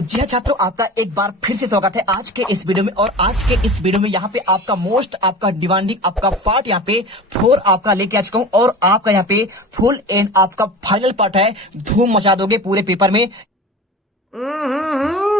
तो जी हाँ छात्रों, आपका एक बार फिर से स्वागत है आज के इस वीडियो में। और आज के इस वीडियो में यहाँ पे आपका मोस्ट आपका डिमांडिंग आपका पार्ट यहाँ पे 4 आपका लेके आ चुका हूँ। और आपका यहाँ पे फुल एंड आपका फाइनल पार्ट है, धूम मचा दोगे पूरे पेपर में।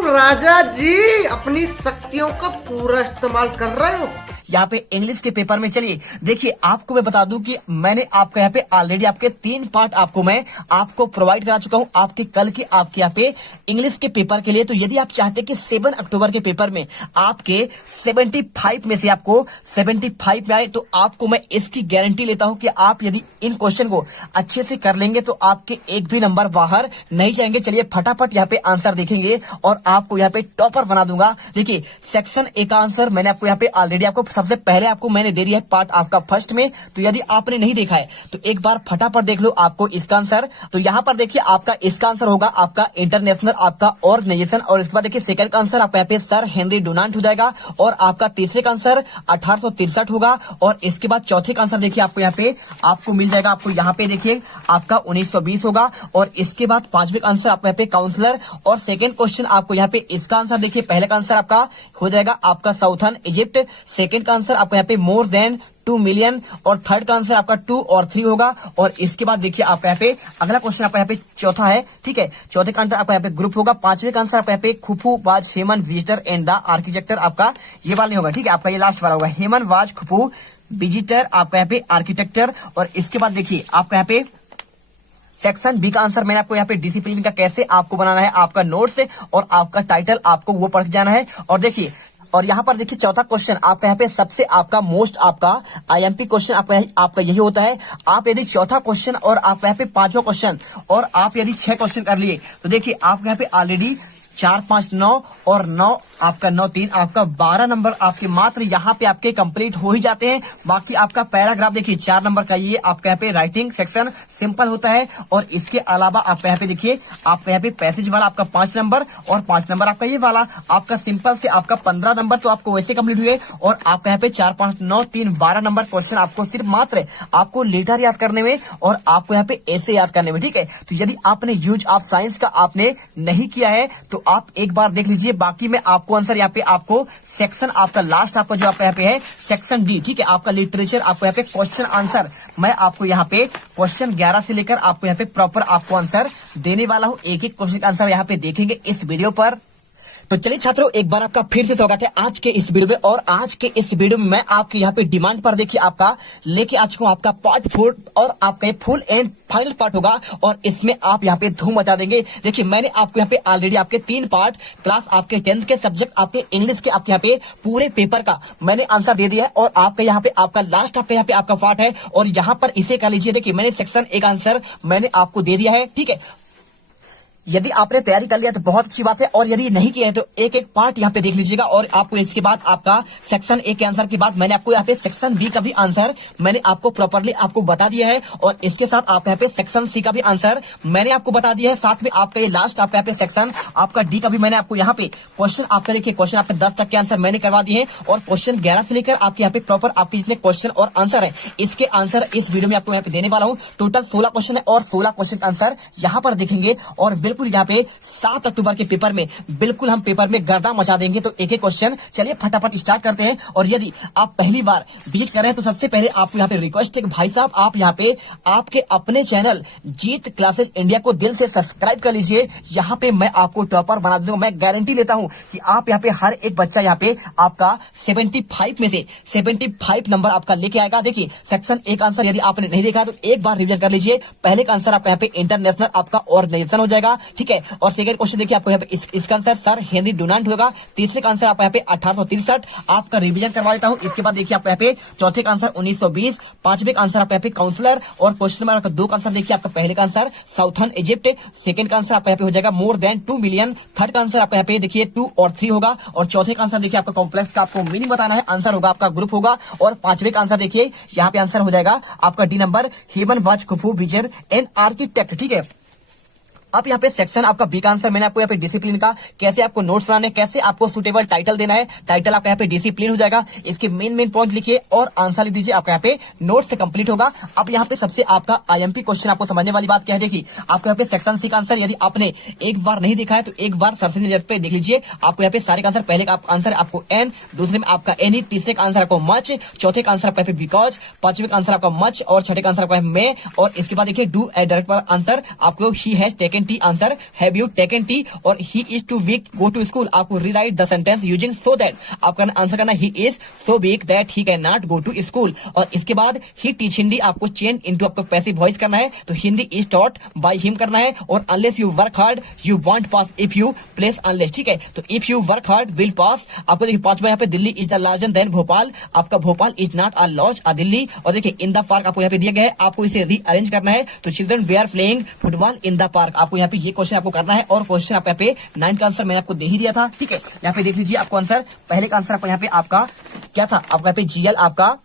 राजा जी अपनी शक्तियों का पूरा इस्तेमाल कर रहे हो यहाँ पे इंग्लिश के पेपर में। चलिए देखिए, आपको मैं बता दूं कि मैंने आपका यहाँ पे ऑलरेडी आपके 3 पार्ट आपको प्रोवाइड करा चुका हूँ आपके कल के आपके यहाँ पे इंग्लिश के पेपर के लिए। तो यदि आप चाहते हैं कि 7 अक्टूबर के पेपर में आपके 75 में से आपको 75 में आए, तो आपको मैं इसकी गारंटी लेता हूं कि आप यदि इन क्वेश्चन को अच्छे से कर लेंगे तो आपके एक भी नंबर बाहर नहीं जाएंगे। चलिए फटाफट यहाँ पे आंसर देखेंगे और आपको यहाँ पे टॉपर बना दूंगा। देखिए सेक्शन ए का आंसर मैंने आपको यहाँ पे ऑलरेडी आपको सबसे पहले आपको मैंने दे दिया है पार्ट आपका फर्स्ट में। तो यदि आपने नहीं देखा है तो एक बार फटाफट देख लो आपको इसका आंसर। तो यहाँ पर देखिए आपका इसका आंसर होगा आपका इंटरनेशनल आपका ऑर्गेनाइजेशन। और इसके बाद देखिए सेकंड का आंसर आपका यहाँ पे सर हेनरी डुनांट हो जाएगा। और आपका तीसरे का आंसर 1863 होगा। और इसके बाद चौथे का आंसर देखिए आपको यहाँ पे आपको मिल जाएगा, आपको यहाँ पे देखिए आपका 1920 होगा। और इसके बाद पांचवे का आंसर आपको यहाँ पे काउंसलर। और सेकंड क्वेश्चन आपको यहाँ पे इसका आंसर देखिए, पहले का आंसर आपका हो जाएगा आपका साउथर्न इजिप्ट। सेकंड का आंसर आपको यहाँ पे मोर देन 2 मिलियन। और थर्ड का आंसर आपका 2 और 3 होगा। और इसके बाद देखिए आपका यहाँ पे अगला क्वेश्चन आपका यहाँ पे चौथा है, ठीक है। चौथे का आंसर आपका यहाँ पे ग्रुप होगा। पांचवे का आंसर आपका यहाँ पे Khufu was human visitor and the architect, आपका ये वाला नहीं होगा, ठीक है। आपका ये लास्ट वाला होगा, हेमन वाज खुफू विजिटर आपका यहाँ पे आर्किटेक्चर। और इसके बाद देखिए आपका यहाँ पे सेक्शन बी का आंसर मैंने आपको यहाँ पे डिसिप्लिन का कैसे आपको बनाना है, आपका नोट्स और आपका टाइटल आपको वो पढ़ जाना है। और देखिए और यहाँ पर देखिए चौथा क्वेश्चन आपका यहाँ पे सबसे आपका मोस्ट आपका आईएमपी क्वेश्चन आपका यही होता है। आप यदि चौथा क्वेश्चन और आपका यहाँ पे पांचवा क्वेश्चन और आप यदि 6 क्वेश्चन कर लिए तो देखिए आपके यहाँ पे ऑलरेडी 4, 5, 9 और 9 आपका 9, 3 आपका 12 नंबर आपके मात्र यहाँ पे आपके कंप्लीट हो ही जाते हैं। बाकी आपका पैराग्राफ देखिए 4 नंबर का ये आपका यहाँ पे राइटिंग सेक्शन सिंपल होता है। और इसके अलावा आपका यहाँ पे देखिए आपका यहाँ पे पैसेज वाला आपका 5 नंबर और 5 नंबर आपका ये वाला आपका सिंपल से आपका 15 नंबर तो आपको वैसे कंप्लीट हुए। और आपका यहाँ पे 4, 5, 9, 3 12 नंबर क्वेश्चन आपको सिर्फ मात्र आपको लेटर याद करने में और आपको यहाँ पे ऐसे याद करने में, ठीक है। तो यदि आपने यूज ऑफ साइंस का आपने नहीं किया है तो आप एक बार देख लीजिए। बाकी में आपको आंसर यहाँ पे आपको सेक्शन आपका लास्ट आपका जो आपका यहाँ पे है सेक्शन डी, ठीक है। आपका लिटरेचर आपको यहाँ पे क्वेश्चन आंसर मैं आपको यहाँ पे क्वेश्चन 11 से लेकर आपको यहाँ पे प्रॉपर आपको आंसर देने वाला हूँ। एक एक क्वेश्चन का आंसर यहाँ पे देखेंगे इस वीडियो पर। तो चलिए छात्रों, एक बार आपका फिर से स्वागत है आज के इस वीडियो में। और आज के इस वीडियो में मैं आपके यहाँ पे डिमांड पर देखिए आपका लेके आ चुका हूँ आपका पार्ट 4 और आपका ये फुल एंड फाइनल पार्ट होगा। और इसमें आप यहाँ पे धूम मचा देंगे। देखिए मैंने आपको यहाँ पे ऑलरेडी आपके 3 पार्ट क्लास आपके 10th के सब्जेक्ट आपके इंग्लिश के आपके यहाँ पे पूरे पेपर का मैंने आंसर दे दिया है। और आपका यहाँ पे आपका लास्ट आपका यहाँ पे आपका पार्ट है। और यहाँ पर इसे कर लीजिए, देखिए मैंने सेक्शन एक आंसर मैंने आपको दे दिया है, ठीक है। यदि आपने तैयारी कर लिया तो बहुत अच्छी बात है। और यदि नहीं किया है तो एक एक पार्ट यहाँ पे देख लीजिएगा। और आपको इसके बाद आपका सेक्शन ए के आंसर के बाद मैंने आपको यहाँ पे सेक्शन बी का भी आंसर मैंने आपको प्रॉपर्ली आपको बता दिया है। और इसके साथ आपका यहाँ पे सेक्शन सी का भी आंसर मैंने आपको बता दिया है। साथ में आपका ये लास्ट आपका यहाँ पे सेक्शन आपका डी का भी मैंने आपको यहाँ पे क्वेश्चन आपका देखिए क्वेश्चन आपके 10 तक के आंसर मैंने करवा दिए हैं। और क्वेश्चन 11 से लेकर आपके यहाँ पे प्रॉपर आपके जितने क्वेश्चन और आंसर है इसके आंसर इस वीडियो में आपको यहाँ पे देने वाला हूँ। टोटल 16 क्वेश्चन है और 16 क्वेश्चन का आंसर यहाँ पर देखेंगे। और बिल्कुल यहाँ पे 7 अक्टूबर के पेपर में बिल्कुल हम पेपर में गर्दा मचा देंगे। तो एक एक क्वेश्चन चलिए फटाफट स्टार्ट करते हैं। और यदि आप पहली बार विजिट कर रहे हैं तो सबसे पहले आपको यहाँ पे रिक्वेस्ट है कि भाई साहब आप यहाँ पे आपके अपने चैनल जीत क्लासेस इंडिया को दिल से सब्सक्राइब कर लीजिए। यहाँ पे मैं आपको टॉपर बना दूंगा। मैं गारंटी लेता हूँ कि आप यहाँ पे हर एक बच्चा यहाँ पे आपका 75 में से 75 नंबर आपका लेके आएगा। देखिए सेक्शन एक आंसर यदि आपने नहीं देखा तो एक बार रिवीजन कर लीजिए। पहले का आंसर आपका यहाँ पे इंटरनेशनल आपका ऑर्गेनाइजेशन हो जाएगा, ठीक है। और सेकंड क्वेश्चन देखिए आपको यहाँ पे इसका आंसर सर हेनरी डुनांट होगा। तीसरे का आंसर आपका यहाँ पे 1863 आपका रिवीजन करवा देता हूँ। इसके बाद देखिए आपका यहाँ पे चौथे का आंसर 1920, पांचवे का आंसर आपका यहाँ पे काउंसलर। और क्वेश्चन नंबर आपका 2 का आंसर देखिए आपका पहले का आंसर साउथर्न इजिप्ट। सेकंड का आंसर आपका यहाँ पे हो जाएगा मोर देन 2 मिलियन। थर्ड का आंसर आपका यहाँ पे देखिए 2 और 3 होगा। और चौथे का आंसर देखिए आपका कॉम्प्लेक्स का आपको मीनिंग बताना है, आंसर होगा आपका ग्रुप होगा। और पांचवे का आंसर देखिए यहाँ पे आंसर हो जाएगा आपका D number Hemon was Khufu vizier and architect, ठीक है। अब यहाँ पे सेक्शन आपका बी का आंसर मैंने आपको यहाँ पे डिसिप्लिन का, कैसे आपको नोट्स बनाने, कैसे आपको सुटेबल टाइटल देना है, टाइटल आपका यहाँ पे डिसिप्लिन हो जाएगा। इसके मेन पॉइंट लिखिए और आंसर लिख दीजिए, आपका यहाँ पे नोट से कंप्लीट होगा। अब यहाँ पे सबसे आपका आईएमपी क्वेश्चन आपको समझने वाली बात क्या है, देखिए आपको यहाँ पे सेक्शन सी का आंसर यदि आपने एक बार नहीं देखा है तो एक बार सरसरी नजर पे देख लीजिए। आपको यहाँ पे सारे का आंसर, पहले का आंसर आपको एन, दूसरे में आपका एनी, तीसरे का आंसर आपको मच, चौथे का आंसर आपका यहाँ पे बिकॉज, पांचवे का आंसर आपका मच और छठे का आंसर आपका मे, और इसके बाद देखिए डू ए डायरेक्ट आंसर आपको he has taken tea answer have you taken tea, और he is too weak go to school आपको rewrite the sentence using so that, आपका आंसर करना he is so weak that he can not go to school. और इसके बाद he teach Hindi आपको change into आपको passive voice करना है, तो Hindi is taught by him करना है, और unless you work hard you want pass if you place unless, ठीक है। तो if you work hard will pass. आपको देखिए पांचवा यहाँ पे Delhi is the larger than Bhopal, आपका Bhopal is not a large a Delhi. और देखिए इन द पार्क आपको यहाँ पे दिया गया है, आपको इसे रीअरेंज करना है, तो children we are playing football in the park. आपको यहाँ पे ये क्वेश्चन आपको करना है, और क्वेश्चन आपको यहाँ पे 9 का आंसर मैंने आपको दे ही दिया था, ठीक है। यहाँ पे देख लीजिए आपको आंसर, पहले का आंसर आपको यहाँ पे आपका क्या था, आपका यहाँ पे जीएल आपका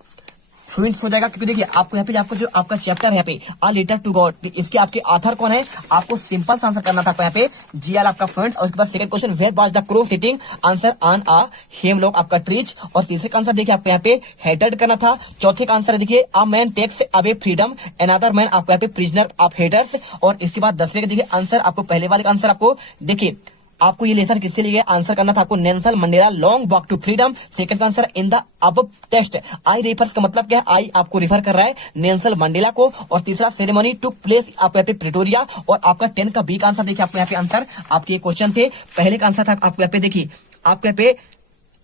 फ्लुएंट हो जाएगा, क्योंकि देखिए आपको यहाँ पे आपको जो आपका चैप्टर है यहाँ पे अ लेटर टू गॉड, इसके आपके ऑथर कौन है, आपको सिंपल सा आंसर करना था यहाँ पे जीएल आपका फ्लुएंट। और उसके बाद second question where was the crow sitting, answer on a hemlock आपका ट्रीज। और तीसरे का आंसर देखिए आपको यहाँ पे हेटेड करना था। चौथे का आंसर देखिए a man takes away freedom another man आपको यहाँ पे प्रिजनर ऑफ हेटर्स। और इसके बाद 10वें का देखिए आंसर आपको पहले वाले का आंसर आपको देखिए आपको ये लेसन किससे लिए आंसर करना था, आपको Nelson Mandela long walk to freedom. Second का answer in the above text I refers का मतलब क्या है, आई आपको रिफर कर रहा है नेल्सन मंडेला को। और तीसरा सेरेमनी टू प्लेस आपको यहाँ पे प्रिटोरिया। और आपका 10 का बी का आंसर देखिए आपको यहाँ पे आंसर आपके क्वेश्चन थे, पहले का आंसर था आपको यहाँ पे देखिए आपको यहाँ पे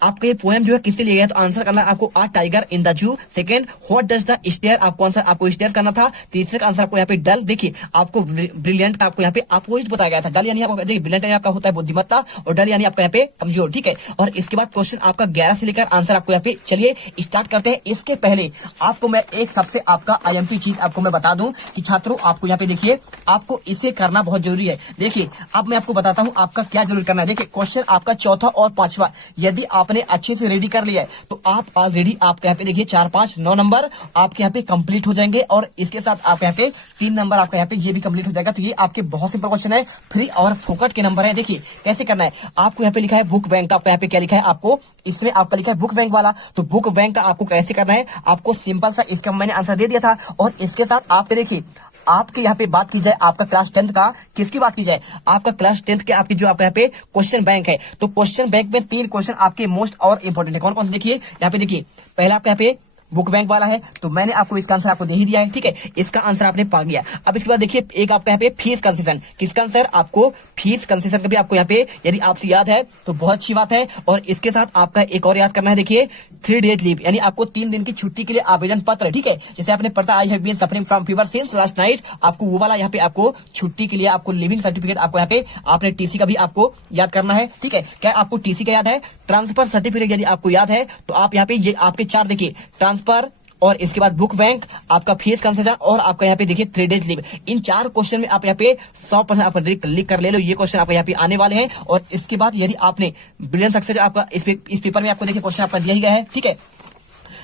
आपका ये पोएम जो है किससे लिया गया, तो आंसर करना आपको a tiger in the zoo. Second what does the stare, आपको आंसर आपको स्टेयर करना था। तीसरे का आंसर आपको यहाँ पे डल, देखिए आपको ब्रिलियंट का आपको यहाँ पे आपको ही बताया गया था, डल यानी आपको देखिए ब्रिलियंट यानी आपका होता है बुद्धिमत्ता, और डल यानी आपका यहाँ पे कमजोर, ठीक है। और इसके बाद क्वेश्चन आपका 11 से लेकर आंसर आपको यहाँ पे चलिए स्टार्ट करते हैं। इसके पहले आपको मैं एक सबसे आपका आईएमपी चीज आपको मैं बता दूं कि छात्रों आपको यहाँ पे देखिए आपको इसे करना बहुत जरूरी है। देखिए अब मैं आपको बताता हूँ आपका क्या जरूर करना है। देखिए क्वेश्चन आपका चौथा और पांचवा यदि आपने अच्छे से रेडी कर लिया है तो आप ऑलरेडी आपके यहाँ पे देखिए 4, 5, 9 नंबर आपके यहाँ पे कंप्लीट हो जाएंगे, और इसके साथ आपके यहाँ पे 3 नंबर आपका यहाँ पे ये भी कंप्लीट हो जाएगा। तो ये आपके बहुत सिंपल क्वेश्चन है, फ्री और फोकट के नंबर है। देखिए कैसे करना है, आपको यहाँ पे लिखा है बुक बैंक का, आपको यहाँ पे क्या लिखा है, आपको इसमें आपका लिखा है बुक बैंक वाला, तो बुक बैंक का आपको कैसे करना है, आपको सिंपल सा इसका मैंने आंसर दे दिया था। और इसके साथ आप देखिए आपके यहाँ पे बात की जाए आपका क्लास 10th का, किसकी बात की जाए, आपका क्लास 10th के आपकी जो आपका यहाँ पे क्वेश्चन बैंक है, तो क्वेश्चन बैंक में 3 क्वेश्चन आपके मोस्ट और इंपोर्टेंट है। कौन कौन से देखिए यहाँ पे देखिए, पहला आपका यहाँ पे बुक बैंक वाला है, तो मैंने आपको इसका आंसर आपको दे ही दिया है, ठीक है, इसका आंसर आपने पा गया। अब इसके बाद देखिए एक आपका यहाँ पे फीस कंसेशन, किसका आंसर, आपको फीस कंसेशन का भी आपको यहाँ पे यदि आपसे याद है तो बहुत अच्छी बात है। और इसके साथ आपका एक और याद करना है, देखिए 3 डेज लीव यानी आपको 3 दिन की छुट्टी के लिए आवेदन पत्र, ठीक है, जैसे आपने पढ़ता I have been suffering from fever since last night, आपको वो वाला यहाँ पे आपको छुट्टी के लिए आपको लिविंग सर्टिफिकेट आपको यहाँ पे आपने टीसी का भी आपको याद करना है, ठीक है। क्या आपको टीसी का याद है, ट्रांसफर सर्टिफिकेट यदि आपको याद है तो आप यहाँ पे ये आपके 4 देखिए ट्रांसफर, और इसके बाद बुक बैंक, आपका फीस कंसेशन, और आपका यहाँ पे देखिए 3 डेज लीव। इन 4 क्वेश्चन में आप यहाँ पे 100% आप लिख कर ले लो, ये क्वेश्चन आपको यहाँ पे आने वाले हैं। और इसके बाद यदि आपने ब्रिलियंट सक्सेस आपका इस पेपर में आपको देखिए क्वेश्चन आपका दिया ही गया है, ठीक है।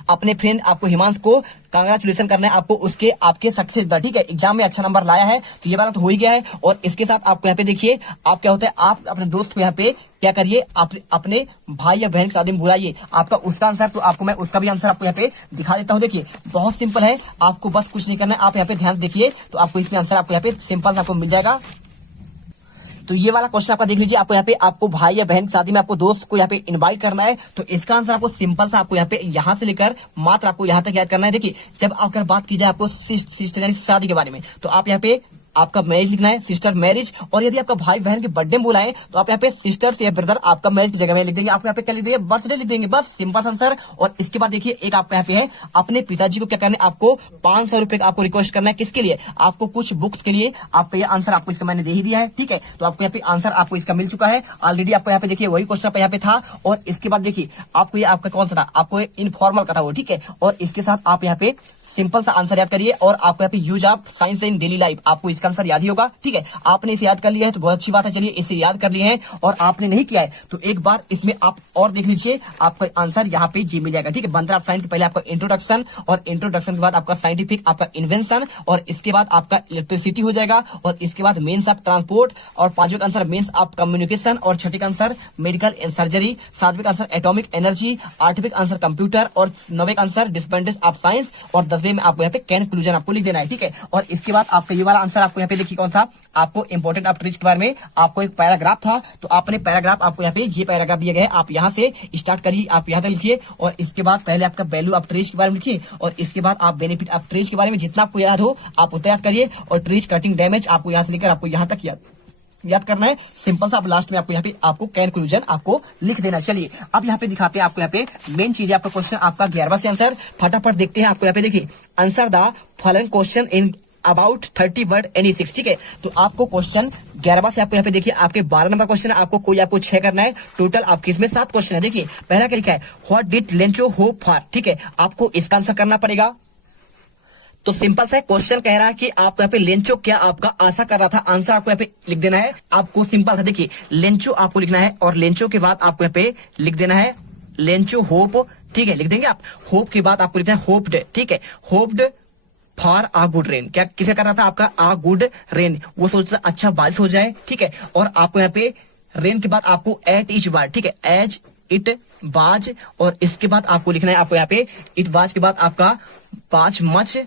अपने फ्रेंड आपको हिमांश को कांग्रेचुलेशन करना है आपको उसके आपके सक्सेस पर, ठीक है, एग्जाम में अच्छा नंबर लाया है, तो ये वाला तो हो ही गया है। और इसके साथ आपको यहाँ पे देखिए आप क्या होता है, आप अपने दोस्त को यहाँ पे क्या करिए, आप अपने भाई या बहन की शादी में बुलाइए, आपका उसका आंसर, तो आपको मैं उसका भी आंसर आपको यहाँ पे दिखा देता हूँ। देखिए बहुत सिंपल है, आपको बस कुछ नहीं करना है, आप यहाँ पे ध्यान देखिए तो आपको इसमें आंसर आपको यहाँ पे सिंपल से आपको मिल जाएगा। तो ये वाला क्वेश्चन आपका देख लीजिए, आपको यहाँ पे आपको भाई या बहन की शादी में आपको दोस्त को यहाँ पे इनवाइट करना है, तो इसका आंसर आपको सिंपल सा आपको यहाँ पे यहाँ से लेकर मात्र आपको यहाँ तक याद करना है। देखिए जब अगर बात की जाए आपको सिस्टर यानी शादी के बारे में, तो आप यहाँ पे आपका मैरिज लिखना है, सिस्टर मैरिज। और यदि आपका भाई बहन के बर्थडे में बुलाए तो आप यहाँ पे सिस्टर या ब्रदर आपका मैरिज की जगह में लिख देंगे, आपको यहाँ पे क्या लिख देंगे, बर्थडे लिख देंगे, बस सिंपल आंसर। और इसके बाद देखिए एक आपका यहाँ पे है, अपने पिताजी को क्या करना है, आपको 500 रुपए आपको रिक्वेस्ट करना है, किसके लिए, आपको कुछ बुक्स के लिए। आपका ये आंसर आपको इसका मैंने दे ही दिया है, ठीक है, तो आपको यहाँ पे आंसर आपको इसका मिल चुका है ऑलरेडी। आपको यहाँ पे देखिए वही क्वेश्चन आपका यहाँ पे था। और इसके बाद देखिए आपको ये आपका कौन सा था, आपको इनफॉर्मल का था वो, ठीक है। और इसके साथ आप यहाँ पे सिंपल सा आंसर याद करिए और आपको यहाँ पे use of science in daily life, आपको इसका आंसर याद ही होगा। ठीक है, आपने इसे याद कर लिया है तो बहुत अच्छी बात है। चलिए इसे याद कर लिए हैं और आपने नहीं किया है तो एक बार इसमें आप और देख लीजिए, आपका आंसर यहाँ पे जी मिल जाएगा। ठीक है, बनता है साइंस के पहले आपका इंट्रोडक्शन और इंट्रोडक्शन के बाद आपका साइंटिफिक, आपका इन्वेंशन और इसके बाद आपका इलेक्ट्रिसिटी हो जाएगा और इसके बाद मेंस ऑफ ट्रांसपोर्ट और पांचवें का आंसर मेंस ऑफ कम्युनिकेशन और छठे का आंसर मेडिकल एंड सर्जरी, सातवें का आंसर एटॉमिक एनर्जी, आठवें का आंसर कंप्यूटर और नौवें का आंसर डिपेंडेंस ऑफ साइंस और 10वें में आपको यहाँ पे कंक्लूजन आपको लिख देना है। ठीक है, और इसके बाद आपका ये वाला आंसर आपको यहाँ पे देखिए कौन सा, आपको इंपोर्टेंट ऑफ ट्रीज के बारे में आपको एक पैराग्राफ था तो आपने पैराग्राफ, आपको यहाँ पे ये पैराग्राफ दिया गया है, आप यहाँ से स्टार्ट करिए, आप यहाँ तक लिखिए और इसके बाद पहले आपका वैल्यू ऑफ ट्रीज के बारे में लिखिए और इसके बाद आप बेनिफिट ऑफ ट्रीज के बारे में जितना आपको याद हो आप उतना याद करिए और ट्रीज कटिंग डैमेज आपको यहाँ से लेकर आपको यहाँ तक याद करना है। सिंपल सा, आप लास्ट में आपको यहाँ पे आपको कंक्लूजन आपको लिख देना। चलिए अब यहाँ पे दिखाते हैं आपको यहाँ पे मेन चीज है आपका क्वेश्चन आपका 11वां से आंसर फटाफट देखते हैं। आपको यहाँ पे देखिए answer the following question in about 30 word any 6। ठीक है, तो आपको क्वेश्चन 11वां से आपको यहाँ पे देखिए आपके 12 नंबर क्वेश्चन है, आपको कोई आपको 6 करना है, टोटल आपके इसमें 7 क्वेश्चन है। देखिए पहला क्या लिखा है, what did Lencho hope for. ठीक है, आपको इसका आंसर करना पड़ेगा। तो सिंपल सा क्वेश्चन कह रहा है कि आपको यहाँ पे लेंचो क्या आपका आशा कर रहा था, आंसर आपको यहाँ पे लिख देना है। आपको सिंपल सा देखिए लेंचो आपको लिखना है और लेंचो के बाद आपको यहाँ पे लिख देना है लेंचो होप। ठीक है, लिख देंगे आप। होप के बाद आपको लिखना है होप्ड। ठीक है, hoped for uh good rain, क्या किसे कर रहा था आपका आ गुड रेन, वो सोचता अच्छा बारिश हो जाए। ठीक है, और आपको यहाँ पे रेन के बाद आपको एट इच वाज। ठीक है, एज इट वाज और इसके बाद आपको लिखना है आपको यहाँ पे इट वाज के बाद आपका 5 मच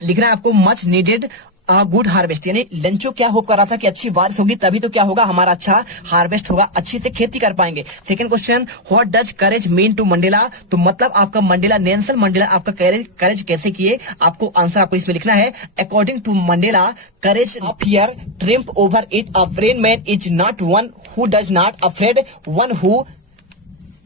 लिखना है आपको much needed a good harvest, यानी लेंचो क्या होप कर रहा था कि अच्छी बारिश होगी तभी तो क्या होगा हमारा अच्छा हार्वेस्ट होगा, अच्छी से खेती कर पाएंगे। Second question, what does courage mean to Mandela, तो मतलब आपका मंडेला नेल्सन मंडेला आपका करेज कैसे किए, आपको आंसर आपको इसमें लिखना है according to Mandela courage of fear triumph over it a brave man is not one who does not afraid one who.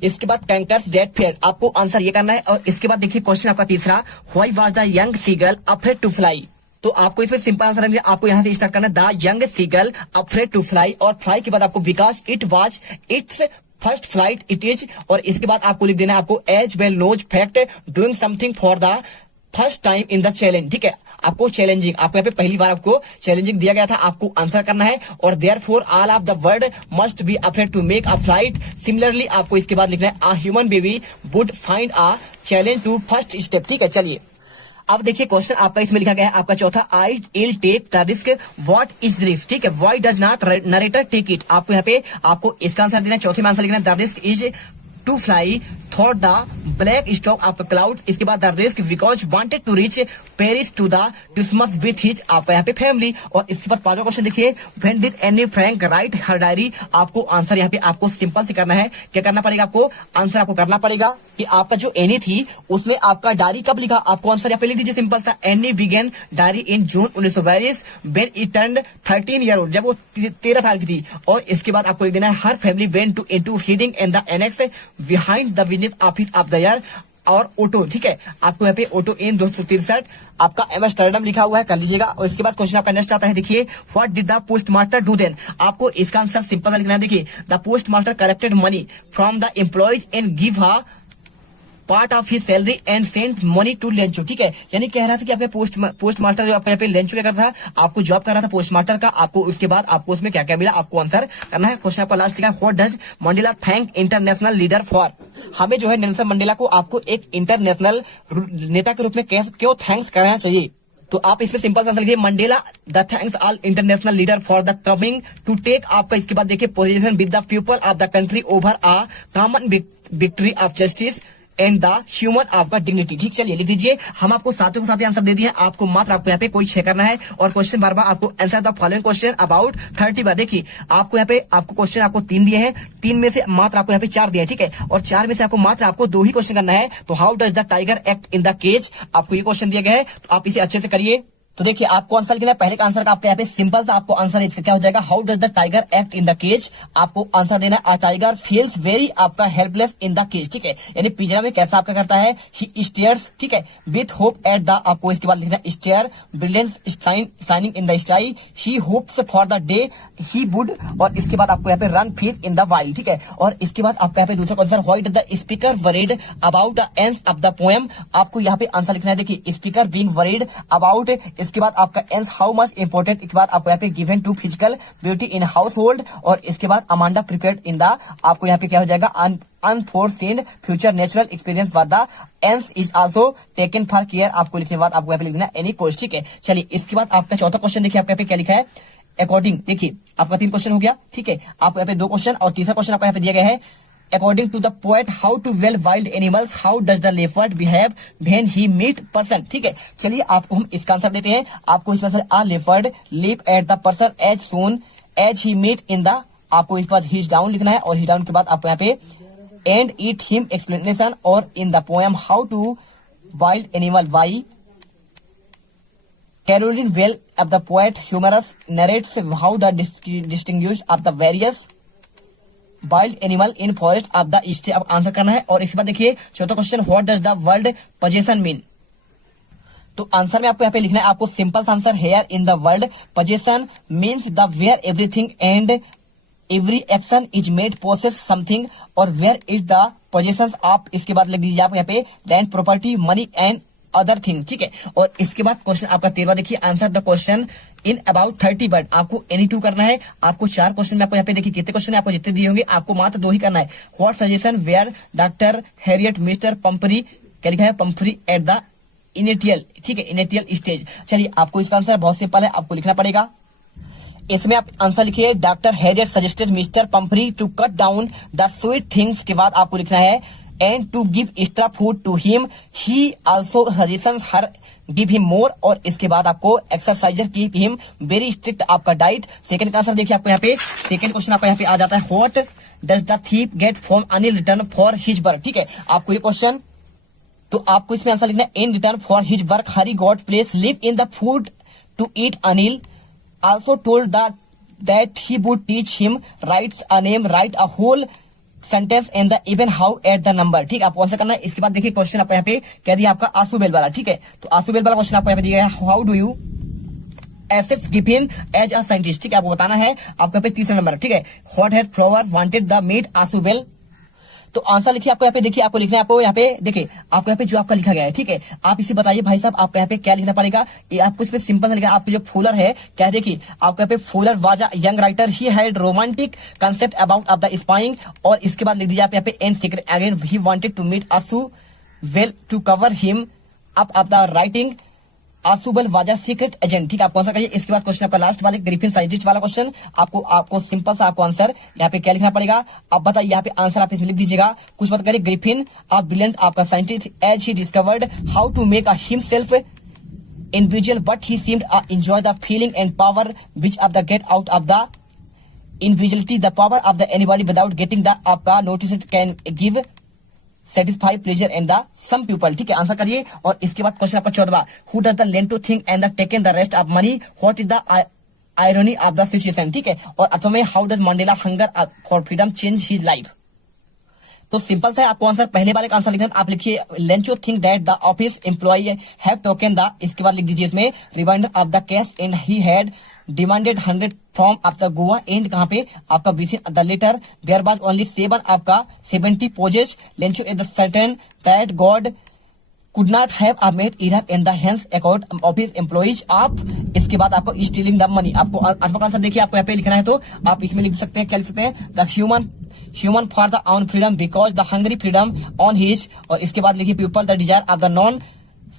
इसके बाद कंकर्स डेट फेयर, आपको आंसर ये करना है। और इसके बाद देखिए क्वेश्चन आपका तीसरा, why was the young seagull afraid to fly, तो आपको इसमें सिंपल आंसर है, आपको यहाँ से स्टार्ट करना है the young seagull afraid to fly और फ्लाई के बाद आपको because it was its first flight it is और इसके बाद आपको लिख देना है आपको as well knows fact doing something for the first time in the challenge. ठीक है, आपको चैलेंजिंग, आपको यहाँ पे पहली बार आपको चैलेंजिंग दिया गया था, आपको आंसर करना है और therefore all of the world must be afraid to make a flight. Similarly आपको इसके बाद लिखना है a human baby would find a challenge to first step. ठीक है, चलिए अब देखिए क्वेश्चन आपका इसमें लिखा गया है आपका चौथा, I will take the risk what is risk. ठीक है, why does not narrator take it, आपको यहाँ पे आपको इसका आंसर देना है। चौथे में आंसर लिखना है the risk is to fly through the black stock of cloud. इसके बाद the risk because wanted to reach Paris to the Christmas with his, आपका यहाँ पे फैमिली। और इसके बाद पांचवा क्वेश्चन देखिए, when did Anne Frank right her diary, आपको आंसर यहाँ पे आपको सिंपल से करना है। क्या करना पड़ेगा आपको, आंसर आपको करना पड़ेगा कि आपका जो एनी थी उसने आपका डायरी कब लिखा, आपको आंसर यहाँ पे लिख दीजिए सिंपल सा, Anne began diary in June 1942 when it turned 13 year old, जब वो 13 साल की थी। और इसके बाद आपको लिख देना है her family went to into heading and the annex behind the business office of the year और ऑटो। ठीक है, आपको यहाँ पे ऑटो इन 263 आपका एम्स्टर्डम लिखा हुआ है, कर लीजिएगा। और इसके बाद क्वेश्चन आपका नेक्स्ट आता है, देखिए what did the postmaster do then, आपको इसका आंसर सिंपल लिखना है। देखिए the postmaster collected money from the employees and give a part of his salary and sent money to Lencho. ठीक है, यानी कह रहा था कि आपके पोस्ट मास्टर जो आपका यहाँ पे लेंचो क्या करता था, आपको जॉब कर रहा था पोस्ट मास्टर का, आपको उसके बाद आपको उसमें क्या क्या मिला आपको आंसर करना है। क्वेश्चन आपका लास्ट लिखा है, what does Mandela thank international leader for, हमें जो है नेल्सन मंडेला को आपको एक इंटरनेशनल नेता के रूप में क्यों थैंक्स करना चाहिए। तो आप इसमें सिंपल आंसर लिखिए, Mandela the thanks all international leader for the coming to take, आपका इसके बाद देखिए position with the people of the country over a common victory of justice and the human आपका डिग्निटी। ठीक, चलिए लिख दीजिए। हम आपको सातों के साथ आंसर दे दिए, आपको मात्र आपको यहाँ पे कोई 6 करना है और क्वेश्चन बार बार आपको answer the following question about 30 बार। देखिए आपको यहाँ पे आपको क्वेश्चन आपको 3 दिए हैं, 3 में से मात्र आपको यहाँ पे 4 दिए हैं। ठीक है, और 4 में से आपको मात्र आपको 2 ही क्वेश्चन करना है। तो how does the tiger act in the cage, आपको ये क्वेश्चन दिया गया है, तो आप इसे अच्छे से करिए। तो देखिए आपको आंसर लिखना है, पहले का आंसर का आपके यहाँ पे सिंपल था, आपको आंसर इसका क्या हो जाएगा, how does the tiger act in the cage, आपको आंसर देना है अ टाइगर फील्स वेरी आपका हेल्पलेस इन द केज। ठीक है, यानी पिंजरा में कैसा आपका करता है, ही स्टेयर्स। ठीक है, विथ होप एट द, आपको इसके बाद लिखना है stare brilliance shining in the sky, he hopes for the day he would, और इसके बाद आपको यहाँ पे run fish in the wild, ठीक है। और इसके बाद आपका यहाँ पे दूसरा question, what the speaker worried about the ends of the poem. आपको यहाँ पे आंसर लिखना है, देखिए स्पीकर बीइंग वरीड अबाउट, इसके बाद आपका एंड्स हाउ मच इंपोर्टेंट, इसके बाद आपको यहाँ पे given to physical beauty in household, और इसके बाद अमांडा प्रिपेयर्ड इन द, आपको यहाँ पे क्या हो जाएगा, unforeseen future natural experience for the ends is also taken for care. आपको लिखने के बाद आपको यहाँ पे लिखना एनी कोर्स, ठीक है। चलिए इसके बाद आपका चौथा क्वेश्चन देखिए आपका यहाँ पे क्या लिखा है, अकॉर्डिंग, देखिए आपका 3 क्वेश्चन हो गया, ठीक है। आपको यहाँ पे 2 क्वेश्चन और तीसरा क्वेश्चन आपको यहाँ पे दिया गया है, according to the poet how to well wild animals, how does the leopard behave when he meet person, ठीक है। चलिए आपको हम इसका आंसर देते हैं। आपको इसमें से a leopard live at the person as soon as he meet in the, आपको इस बाद हिज डाउन लिखना है, और हिज डाउन के बाद आपको यहाँ पे एंड इट हिम एक्सप्लेनेशन, और in the poem how to wild animal why Caroline Well of the poet humorous narrates how the distinguished of the various wild animal in forest of the east। अब answer करना है। और इसके बाद देखिए चौथा question, what does the word possession mean। तो answer में आपको यहाँ पे लिखना है, आपको simple answer here in the world possession means the where everything and every action is made possess something, और where is the possessions of, इसके बाद लिख दीजिए आप यहाँ पे land property money and other thing, ठीक है। और इसके बाद क्वेश्चन आपका 13वां देखिए, answer the question in about 30 word. आपको एनी 2 करना है। आपको 4 क्वेश्चन में आपको यहाँ पे देखिए कितने क्वेश्चन है, आपको जितने दिए होंगे आपको मात्र 2 ही करना है। What suggestion were doctor Harriet mister Pumphrey, क्या लिखा है, पंपरी एट द इनिटियल, ठीक है, इनिटियल स्टेज। चलिए आपको इसका आंसर बहुत सिंपल है, आपको लिखना पड़ेगा। इसमें आप आंसर लिखिए, doctor Harriet suggested mister Pumphrey to cut down the sweet things, के बाद आपको लिखना है and to give extra food to him, he also suggests her give him more, और इसके बाद आपको exerciser keep him very strict आपका डाइट। सेकंड का आंसर देखिए आपको यहाँ पे, सेकंड क्वेश्चन आपका यहाँ पे आ जाता है, what does the thief get from Anil return for his work, ठीक है। आपको ये क्वेश्चन, तो आपको इसमें आंसर लिखना है, in return for his work Hari got place live in the food to eat। Anil also told that he would teach him writes a name, write a whole sentence and the even how at the number, ठीक है। आपको answer करना है। इसके बाद देखिए question आपको यहाँ पे कह दिया आपका आंसू बेल वाला, ठीक है। तो आंसू बेल वाला क्वेश्चन आपको यहाँ पे दिया है, how do you assess give him as a scientist, ठीक है। आपको बताना है, आपको यहाँ पे 3रा नंबर, ठीक है। What had flower wanted the meet answer bell. तो आंसर लिखिए आपको यहाँ पे, देखिए आपको लिखना है, आपको यहाँ पे देखिए आपको यहाँ पे जो आपका लिखा गया है, ठीक है। आप इसे बताइए भाई साहब, आपको यहाँ पे क्या लिखना पड़ेगा। ये आपको इसमें सिंपल लिखा है। आपको जो फूलर है, क्या देखिए आपको यहाँ पे Fuller was a young writer, he had romantic concept about of the spying, और इसके बाद लिख दीजिए आप यहाँ पे and secret again he wanted to meet Ansubel to cover him up of the writing Ansubel was a secret agent, ठीक है। आपको आंसर करिए। इसके बाद क्वेश्चन आपका लास्ट वाले ग्रिफिन साइंटिस्ट वाला क्वेश्चन, आपको सिंपल सा आपको आंसर यहाँ पे क्या लिखना पड़ेगा, आप बताइए। यहाँ पे आंसर आप इसमें लिख दीजिएगा, कुछ मत करिए। ग्रिफिन अ ब्रिलियंट आपका scientist as he discovered how to make a himself individual but he seemed enjoy the feeling and power which of the get out of the individuality, the power of the anybody without getting the आपका notice can give satisfy pleasure and the some people, ठीक है। Answer करिए। और इसके बाद question आपका 14वां, who does the lent to think and the taken the rest of money, what is the irony of the situation, ठीक है। और अथवा में how does Mandela hunger for freedom change his life. तो सिंपल सा है, आपको आंसर पहले वाले का आंसर लिखना है। आप लिखिए lent to think that the office employ have token the, इसके बाद लिख दीजिए इसमें reminder of the cash and he had demanded 100 from आपका गोवा एंड कहाँ पे आपका within the letter there was only 7 आपका 70 pesos Lencho at the certain that God could not have made error in the hands account office employees of, इसके बाद आपको stealing the money. आपको आपका आंसर देखिए आपको यहाँ पे लिखना है, तो आप इसमें लिख सकते हैं, क्या लिख सकते हैं, the human for the on freedom because the hungry freedom on his, और इसके बाद लिखिए people the desire of the non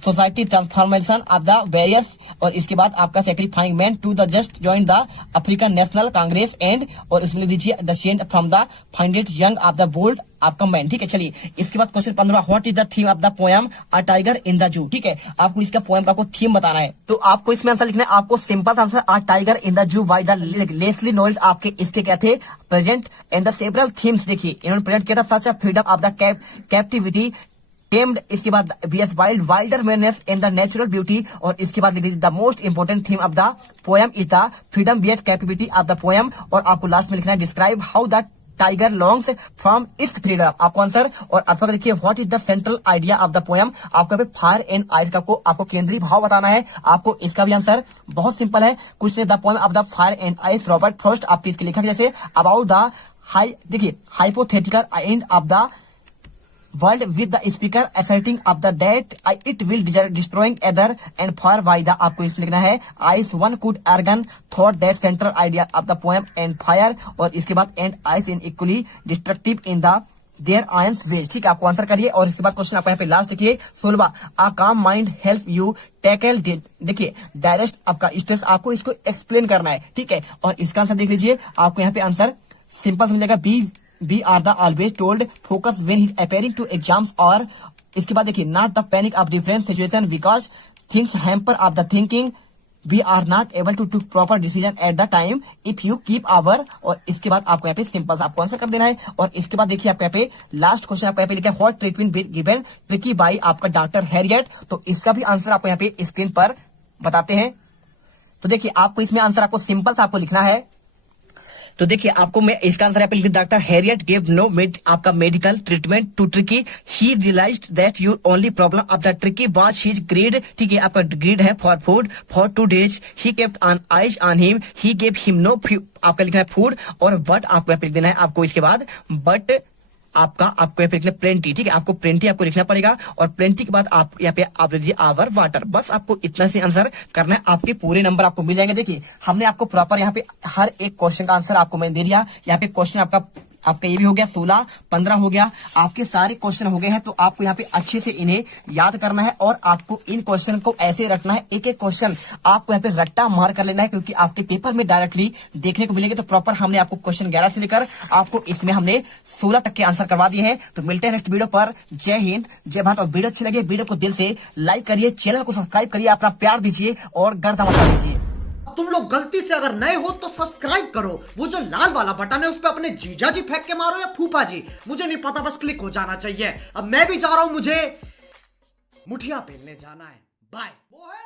society transformation of the various, और इसके बाद आपका sacrificing man to the just join the African National Congress and, और इसमें लिख दीजिए the send from the founded young of the bold आपका man, ठीक है। चलिए इसके बाद question 15, what is the theme of the poem a tiger in the जू, ठीक है। आपको इसका पोएम का आपको थीम बताना है, तो आपको इसमें आंसर लिखना है। आपको simple answer, a tiger in the zoo by the Leslie Norris, आपके इसके क्या थे present and the several themes, देखिए इन्होंने प्रेजेंट किया था, such a freedom of the captivity tamed, इसके बाद VS wild wilderness and the natural beauty, और इसके बाद लिख दीजिए the most important theme of the poem is the freedom वियट कैपेबिलिटी ऑफ द पोएम, और आपको लास्ट में लिखना है describe how the tiger longs from its freedom, आपको आंसर। और अथवा देखिए what is the central idea of the poem, आपको यहाँ पे फायर एंड आइस का आपको केंद्रीय भाव बताना है। आपको इसका भी आंसर बहुत सिंपल है, कुछ ने the poem of the fire and ice Robert Frost, आपकी इसकी लिखा जैसे अबाउट द देखिए hypothetical end of the world with the speaker asserting of the that it will destroying other and far by the, आपको इसमें लिखना है ice one could argon thought that central idea of the poem and fire, और इसके बाद and ice in equally destructive in the their ions ways, ठीक है। आपको आंसर करिए। और इसके बाद क्वेश्चन आपको यहाँ पे लास्ट देखिए 16वां, a calm mind help you tackle देखिए डायरेक्ट आपका स्ट्रेस, आपको इसको एक्सप्लेन करना है, ठीक है। और इसका आंसर देख लीजिए, आपको यहाँ पे आंसर सिंपल मिलेगा, be are the always told focus when he appearing to exams, और इसके बाद देखिए not the panic of different situation because things hamper of the thinking, we are not able to take proper decision at the time if you keep our, और इसके बाद आपको यहाँ पे सिंपल आपको आंसर कर देना है। और इसके बाद देखिए आपको यहाँ पे लास्ट क्वेश्चन आपको यहाँ पे लिखा है what treatment given tricky by आपका डॉक्टर हैरियट, तो इसका भी आंसर आपको यहाँ पे स्क्रीन पर बताते हैं। तो देखिए आपको इसमें आंसर आपको सिंपल सा आपको लिखना है। तो देखिए आपको मैं इसका आंसर यहाँ पे लिखा, डॉक्टर हैरियट गेव नो आपका medical treatment to Tricki, he realised that your only problem of the Tricki was his greed, ठीक है। आपका ग्रीड है for food for 2 days, he kept on eyes on him, he gave him no आपका लिखना है food, और but आपको यहाँ पे लिख देना है आपको इसके बाद बट आपका आपको यहाँ पे लिखना प्लेंटी, ठीक है। आपको प्लेंटी आपको लिखना पड़ेगा, और प्लेंटी के बाद आप यहाँ पे आप लिखिए आवर वाटर, बस आपको इतना से आंसर करना है, आपके पूरे नंबर आपको मिल जाएंगे। देखिए हमने आपको प्रॉपर यहाँ पे हर एक क्वेश्चन का आंसर आपको मैंने दे दिया। यहाँ पे क्वेश्चन आपका ये भी हो गया 16, 15 हो गया, आपके सारे क्वेश्चन हो गए हैं। तो आपको यहाँ पे अच्छे से इन्हें याद करना है, और आपको इन क्वेश्चन को ऐसे रखना है, एक एक क्वेश्चन आपको यहाँ पे रट्टा मार कर लेना है, क्योंकि आपके पेपर में डायरेक्टली देखने को मिलेंगे। तो प्रॉपर हमने आपको क्वेश्चन 11 से लेकर आपको इसमें हमने 16 तक के आंसर करवा दिए हैं। तो मिलते हैं नेक्स्ट वीडियो पर। जय हिंद, जय भारत। और वीडियो अच्छी लगे वीडियो को दिल से लाइक करिए, चैनल को सब्सक्राइब करिए, अपना प्यार दीजिए और गर्दा मचा दीजिए। तुम लोग गलती से अगर नए हो तो सब्सक्राइब करो, वो जो लाल वाला बटन है उस पे अपने जीजा जी फेंक के मारो या फूफा जी, मुझे नहीं पता, बस क्लिक हो जाना चाहिए। अब मैं भी जा रहा हूं, मुझे मुठिया पेलने जाना है। बाय। वो है